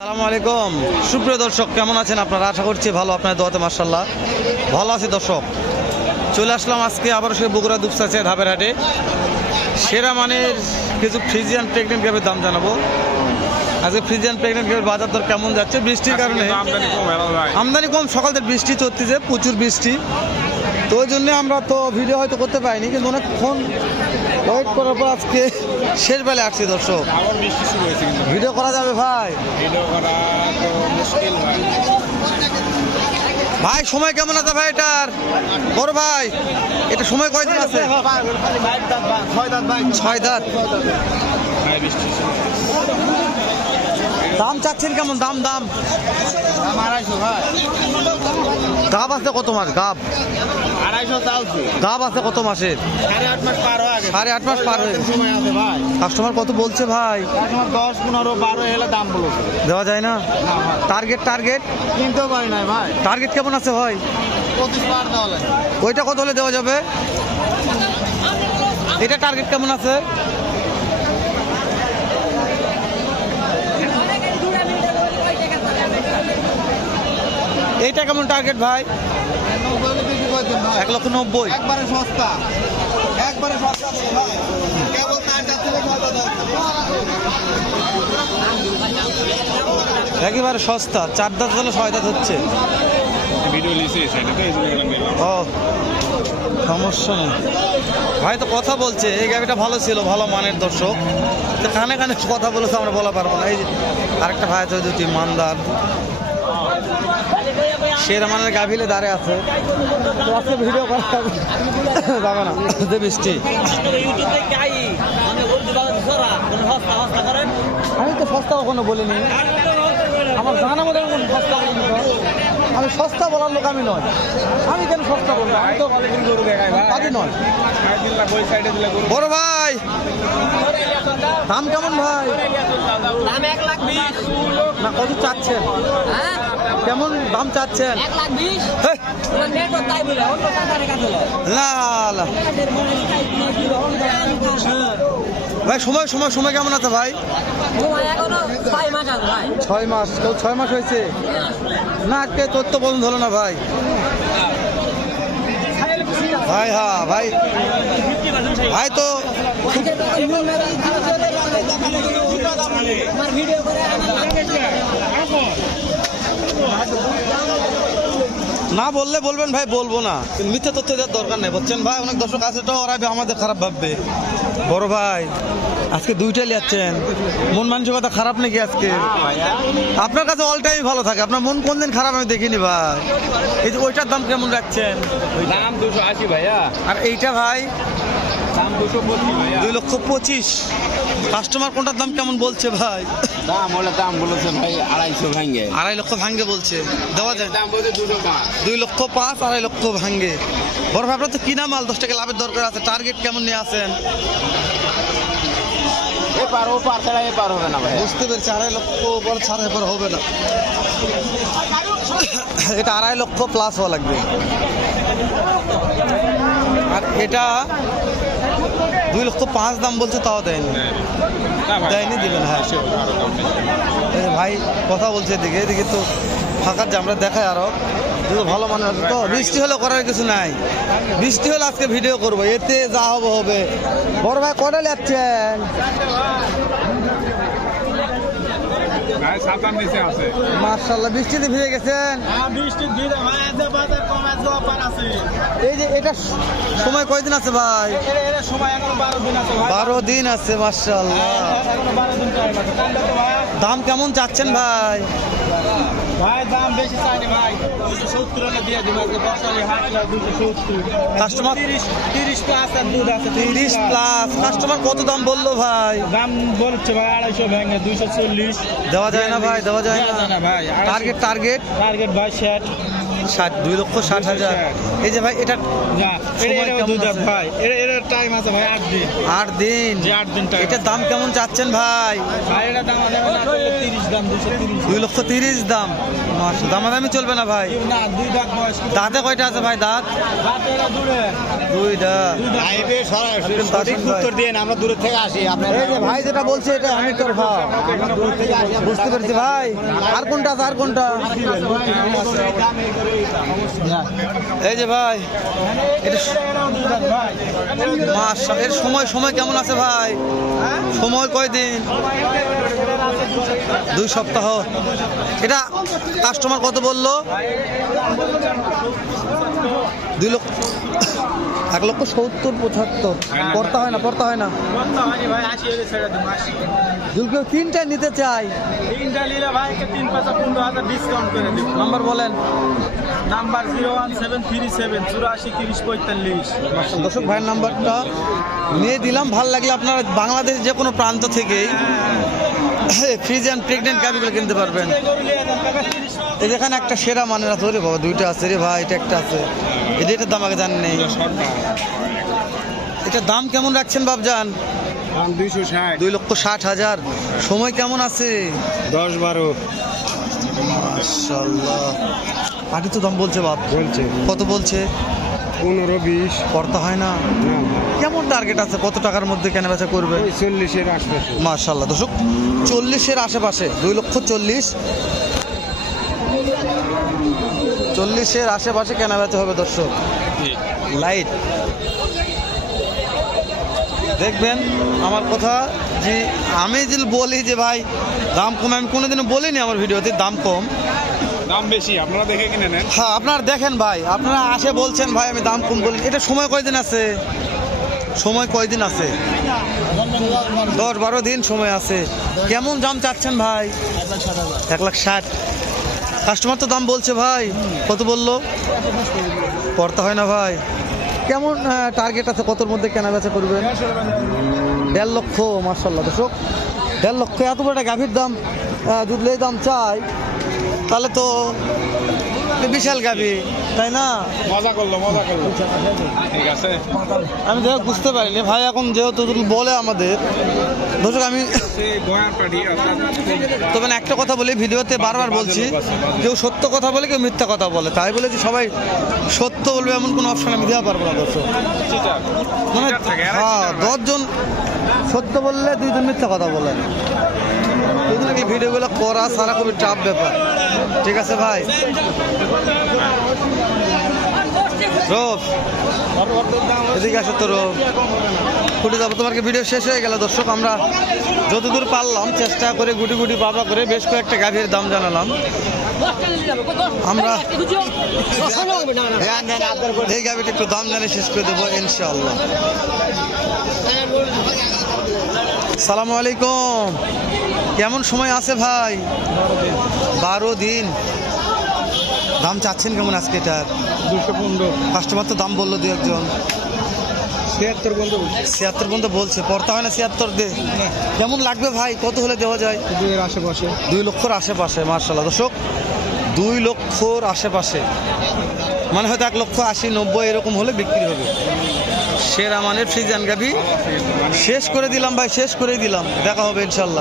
আসসালামু আলাইকুম। সুপ্রিয় দর্শক কেমন আছেন আপনারা? আশা করছি ভালো আপনার দোয়াতে মার্শাল্লাহ ভালো আছে দর্শক। চলে আসলাম আজকে আবার সে বগুড়া দুপসাছে ধাপের হাটে। সেরা মানের কিছু ফ্রিজিয়ান প্রেগনেন্ট গ্যাপের দাম জানাব। আজকে ফ্রিজিয়ান প্রেগনেন্ট গ্যাপের বাজার দর কেমন যাচ্ছে? বৃষ্টির কারণে আমদানি কম এলো আমদানি কম সকাল থেকে বৃষ্টি চলতেছে প্রচুর বৃষ্টি। তো ওই জন্য আমরা তো ভিডিও হয়তো করতে পারিনি কিন্তু অনেকক্ষণ ওয়েট করার পর আজকে শেষ বেলায় আসছি দর্শক। ভিডিও করা যাবে ভাই। ভাই সময় কেমন আছে ভাই এটার? বড় ভাই এটা সময় কয়দিন আছে? ছয় দাঁত দাম চাচ্ছেন কেমন? দাম দাম। আড়াইশো ভাই। গাব আছে কত মাস? গাব। আড়াইশো চালছে। গাব আছে কত মাসের? সাড়ে আট মাস পার হয়ে গেছে। সাড়ে আট মাস পার হয়ে সময় আছে ভাই। কাস্টমার কত বলছে ভাই? কাস্টমার দশ পনেরো বারো এলে দাম বলেছে। দেওয়া যায় না? না টার্গেট টার্গেট কিনতেও পারি নাই ভাই। টার্গেট কেমন আছে ভাই? পঁচিশ বার দেওয়া লাগে। ওইটা কত হলে দেওয়া যাবে? এটা টার্গেট কেমন আছে? এইটা কেমন টার্গেট ভাই? এক লক্ষ নব্বই। একবারে সস্তা। একবারে সস্তা ভাই। কেবল টাইমটা থেকে একেবারে সস্তা। চার দাঁত হলে ছয় দাঁত হচ্ছে। তো ও সমস্যা নেই। ভাই তো কথা বলছে। এই গাড়িটা ভালো ছিল ভালো মানের দর্শক। তো কানে কানে কথা বলেছে আমরা বলা পারব না। এই যে আরেকটা ভাই আছে ওই দুটি মানদার। সেরা মানের গাভিলে দাঁড়ে আছে। তো আজকে ভিডিও করা যাবে যাবে না। যে বৃষ্টি। আমি তো সস্তা কখনো বলিনি। আমার জানা মতো আমি সস্তা বলিনি। আমি সস্তা বলার লোক আমি নয়। আমি কেন সস্তা বলব? আমি তো নয়। বড় ভাই! দাম কেমন ভাই? দাম এক লাখ বিশ। না কত চাচ্ছেন? হ্যাঁ? কেমন দাম চাচ্ছেন? ভাই সময় সময় সময় কেমন আছে ভাই? ছয় মাস ছয় মাস তো হয়েছে। না আজকে তথ্য বন্ধ হলো না ভাই। ভাই হ্যাঁ ভাই। ভাই তো না বললে বলবেন ভাই, বলব না। মিথ্যে তথ্য দেওয়ার দরকার নেই বলছেন ভাই? অনেক দর্শক আছে তো ওরা আমাদের খারাপ ভাববে। বড় ভাই আজকে দুইটাই যাচ্ছেন মন মানসিকতা খারাপ নাকি আজকে? আপনার কাছে অল টাইম ভালো থাকে। আপনার মন কোন দিন খারাপ আমি দেখিনি ভাই। এই যে ওইটার দাম কেমন রাখছেন? দাম দুশো আশি ভাইয়া। আর এইটা ভাই দাম দুশো পঁচিশ ভাইয়া দুই লক্ষ পঁচিশ। কাস্টমার কোনটার দাম কেমন বলছে ভাই? দাম হলে দাম বলেছে ভাই আড়াইশো ভাঙ্গে। আড়াই লক্ষ ভাঙ্গে বলছে। দেওয়া যায়। দাম বলছে দুশো পাঁচ। দুই লক্ষ পাঁচ আড়াই লক্ষ ভাঙ্গে। বড় ভাই আপনার তো কিনা মাল দশ টাকা লাভের দরকার আছে। টার্গেট কেমন নিয়ে আসেন এ পার পার ছাড়া এ পার হবে না ভাই। বুঝতে পেরেছি আড়াই লক্ষ পর ছাড় এবার হবে না। এটা আড়াই লক্ষ প্লাস হওয়া লাগবে। আর এটা দুই লক্ষ পাঁচ দাম বলছে তাও দেয়নি। দেয়নি। দিবেন হ্যাঁ সে ভাই কথা বলছে এদিকে এদিকে তো ফাঁকার যে আমরা দেখাই আরও। যদি ভালো মানে তো বৃষ্টি হলে করার কিছু নাই। বৃষ্টি হলে আজকে ভিডিও করব এতে যা হবে হবে। বড় ভাই কটা যাচ্ছেন ভাই সাতান নিচে আছে মার্শাল্লাহ বৃষ্টিতে ভিজে গেছেন? আছে। এই যে এটা সময় কয়দিন আছে ভাই? এর এর সময় এখনও বারো দিন আছে ভাই। বারো দিন আছে মার্শাল্লাহ ভাই। দাম কেমন চাচ্ছেন ভাই? ভাই দাম বেশি চাইনি ভাই। দুশো সত্তর হলে দিয়ে দিব আজকে বর্ষালি হাটলা দুশো সত্তর। কাস্টমার তিরিশ তিরিশ প্লাস আর দুধ আছে তিরিশ প্লাস কাস্টমার কত দাম বলল ভাই? দাম বলছে ভাই আড়াইশো ভেঙে দুইশো চল্লিশ। দেওয়া যায় না ভাই দেওয়া যায় না। না ভাই টার্গেট টার্গেট টার্গেট ভাই ষাট। ষাট দুই লক্ষ ষাট হাজার। এই যে ভাই এটা? ভাই। টাইম আছে ভাই আট দিন। আট দিন? আট দিন এটার দাম কেমন চাচ্ছেন ভাই? ভাই দাম তিরিশ দাম দুই লক্ষ তিরিশ দাম। দামাদামি চলবে না ভাই? দাঁত কয়টা আছে ভাই দাঁত? দুইটা আমরা দূর থেকে আসি আপনার ভাই যেটা বলছে এটা আমি তোর ভাই। বুঝতে পেরেছি ভাই। আর কোনটা আছে আর কোনটা? এই যে ভাই এটা মাস এর সময় সময় কেমন আছে ভাই? সময় কয়দিন? দুই সপ্তাহ। এটা কাস্টমার কত বলল? দুই লক্ষ এক লক্ষ সত্তর পঁচাত্তর। পড়তে হয় না পড়তে হয় না। ভাই কেউ তিনটা নিতে চাই। তিনটা নিলে ভাইকে তিন পাঁচ পনেরো হাজার ডিসকাউন্ট করে দিব। নাম্বার বলেন। Number zero one seven three seven চুরাশি তিরিশ পঁয়তাল্লিশ। দর্শক ভাইয়ের নাম্বারটা নিয়ে দিলাম। ভালো লাগলে আপনারা বাংলাদেশ যে কোনো প্রান্ত থেকেই ফ্রিজ অ্যান্ড প্রেগনেন্ট গাভিগুলো কিনতে পারবেন। এই যেখানে একটা সেরা মানের আছে রে বাবা দুইটা আছে। রে ভাই এটা একটা আছে। এটা এটার দাম আগে জানেন নেই। এটার দাম কেমন রাখছেন বাবজান দুইশো ষাট। দুই লক্ষ ষাট হাজার। সময় কেমন আছে? দশ বারো। মাশাল্লাহ আগে তো দাম বলছে বাপ। বলছে। কত বলছে? পনেরো বিশ। করতে হয় না? কেমন টার্গেট আছে? কত টাকার মধ্যে কেনা বেচা করবে? চল্লিশের আশেপাশে। মার্শাল্লাহ দর্শক চল্লিশের আশেপাশে দুই লক্ষ চল্লিশ। চল্লিশের আশেপাশে কেনা বেচা হবে দর্শক। লাইট দেখবেন আমার কথা যে আমি যদি বলি যে ভাই দাম কম আমি কোনোদিনও বলিনি আমার ভিডিওতে দাম কম। দাম বেশি, আপনারা দেখে কিনে নেন। হ্যাঁ আপনারা দেখেন ভাই। আপনারা আসে বলছেন, ভাই, আমি দাম কম বলি। এটা সময় কয়দিন আছে? সময় কয়দিন আছে? দশ বারো দিন সময় আছে। কেমন দাম চাচ্ছেন ভাই? এক লাখ ষাট। কাস্টমার তো দাম বলছে, ভাই, কত বলল? করতে হয় না, ভাই। কেমন টার্গেট আছে? কতর মধ্যে কেনা বেচা করবেন? দেড় লক্ষ মার্শাল্লাহ দর্শক, দেড় লক্ষ, এত বড় একটা গাভীর দাম যদি দাম চাই। তাহলে তো বিশাল গাবি তাই না? মজা করল মজা করল। ঠিক আছে। আমি দেখো বুঝতে পারিনি। ভাই এখন যেহেতু বলে আমাদের দর্শক আমি তবে একটা কথা বলি ভিডিওতে বারবার বলছি কেউ সত্য কথা বলে কেউ মিথ্যা কথা বলে। তাই বলে যে সবাই সত্য বলবে এমন কোনো অপশন আমি দেওয়া পারব না দর্শক। মানে হ্যাঁ দশজন সত্য বললে দুইজন মিথ্যা কথা বলে। এই ভিডিওগুলো করা সারা খুবই টাফ ব্যাপার। ঠিক আছে ভাই। রোব এদিকে আসো তো রোব ফুটে যাব তোমার ভিডিও শেষ হয়ে গেল দর্শক, আমরা যতদূর পারলাম চেষ্টা করে গুটি গুটি বাবা করে বেশ কয়েকটা গাভীর দাম জানালাম। আমরা এই গাভিটা একটু দাম জানিয়ে শেষ করে দেবো, ইনশাআল্লাহ। সালামু আলাইকুম। কেমন সময় আছে ভাই? বারো দিন। দাম চাচ্ছেন কেমন আজকে এটার? দুশো পনেরো। কাস্টমার তো দাম বলল দু একজন। ছিয়াত্তর পর্যন্ত ছিয়াত্তর পর্যন্ত বলছে পড়তে হয় না ছিয়াত্তর দে। কেমন লাগবে ভাই? কত হলে দেওয়া যায়? দুইয়ের আশেপাশে। দুই লক্ষর আশেপাশে মার্শাল্লাহ দর্শক দুই লক্ষর আশেপাশে। মানে হয়তো এক লক্ষ আশি নব্বই এরকম হলে বিক্রি হবে। সেরা মানের ফ্রিজ অ্যান্ড গাভি। শেষ করে দিলাম ভাই শেষ করেই দিলাম। দেখা হবে ইনশাল্লাহ